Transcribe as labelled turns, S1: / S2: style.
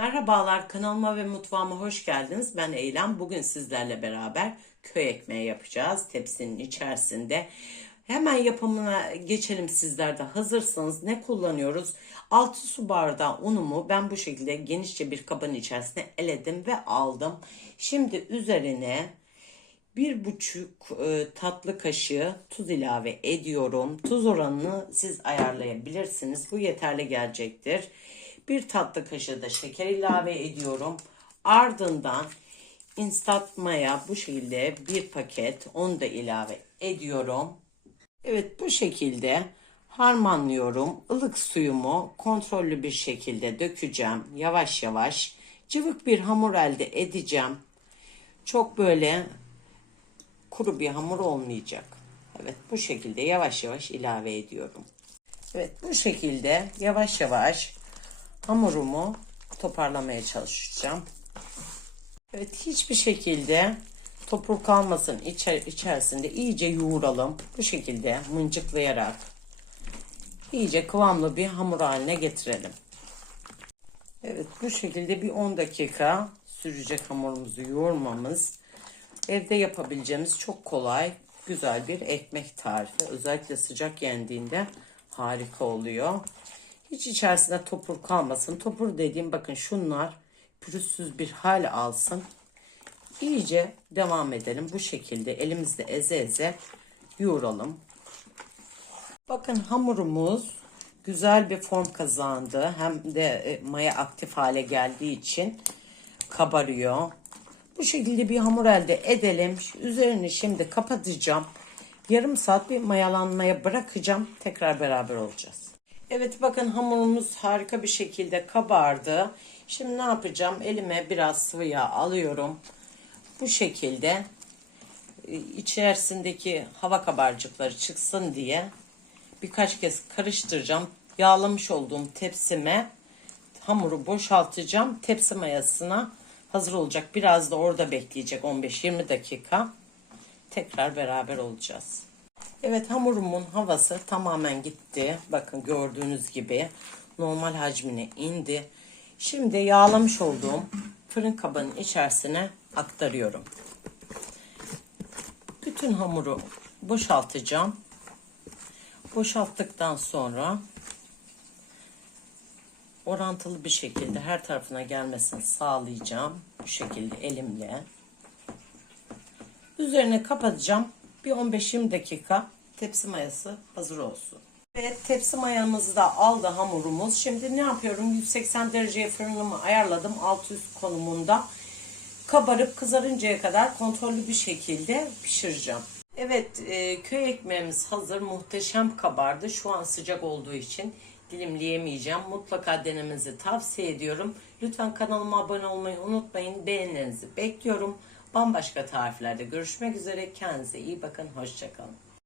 S1: Merhabalar kanalıma ve mutfağıma hoş geldiniz. Ben Eylem. Bugün sizlerle beraber köy ekmeği yapacağız. Tepsinin içerisinde. Hemen yapımına geçelim sizler de hazırsanız. Ne kullanıyoruz? 6 su bardağı unumu ben bu şekilde genişçe bir kabın içerisine eledim ve aldım. Şimdi üzerine bir buçuk e, tatlı kaşığı tuz ilave ediyorum. Tuz oranını siz ayarlayabilirsiniz. Bu yeterli gelecektir. Bir tatlı kaşığı da şeker ilave ediyorum. Ardından instant maya bu şekilde bir paket onu da ilave ediyorum. Evet bu şekilde harmanlıyorum. Ilık suyumu kontrollü bir şekilde dökeceğim. Yavaş yavaş cıvık bir hamur elde edeceğim. Çok böyle kuru bir hamur olmayacak. Evet bu şekilde yavaş yavaş ilave ediyorum. Evet bu şekilde yavaş yavaş hamurumu toparlamaya çalışacağım. Evet hiçbir şekilde topuk kalmasın içer, içerisinde iyice yoğuralım. Bu şekilde mıncıklayarak iyice kıvamlı bir hamur haline getirelim. Evet bu şekilde bir 10 dakika sürecek hamurumuzu yoğurmamız evde yapabileceğimiz çok kolay güzel bir ekmek tarifi. Özellikle sıcak yendiğinde harika oluyor. Hiç içerisinde topur kalmasın. Topur dediğim bakın şunlar pürüzsüz bir hal alsın. İyice devam edelim. Bu şekilde elimizde eze eze yoğuralım. Bakın hamurumuz güzel bir form kazandı. Hem de e, maya aktif hale geldiği için kabarıyor. Bu şekilde bir hamur elde edelim. Üzerini şimdi kapatacağım. Yarım saat bir mayalanmaya bırakacağım. Tekrar beraber olacağız. Evet bakın hamurumuz harika bir şekilde kabardı. Şimdi ne yapacağım? Elime biraz sıvı yağ alıyorum. Bu şekilde e, içerisindeki hava kabarcıkları çıksın diye birkaç kez karıştıracağım. Yağlamış olduğum tepsime hamuru boşaltacağım. Tepsi mayasına hazır olacak. Biraz da orada bekleyecek 15-20 dakika. Tekrar beraber olacağız. Evet hamurumun havası tamamen gitti. Bakın gördüğünüz gibi normal hacmine indi. Şimdi yağlamış olduğum fırın kabının içerisine aktarıyorum. Bütün hamuru boşaltacağım. Boşalttıktan sonra orantılı bir şekilde her tarafına gelmesini sağlayacağım. Bu şekilde elimle. Üzerine kapatacağım. Bir 15-20 dakika tepsi mayası hazır olsun. Evet tepsi mayamızı da aldı hamurumuz. Şimdi ne yapıyorum? 180 dereceye fırınımı ayarladım. Alt üst konumunda. Kabarıp kızarıncaya kadar kontrollü bir şekilde pişireceğim. Evet e, köy ekmeğimiz hazır. Muhteşem kabardı. Şu an sıcak olduğu için dilimleyemeyeceğim. Mutlaka denemenizi tavsiye ediyorum. Lütfen kanalıma abone olmayı unutmayın. Beğenilerinizi bekliyorum. Bambaşka tariflerde görüşmek üzere. Kendinize iyi bakın. Hoşçakalın.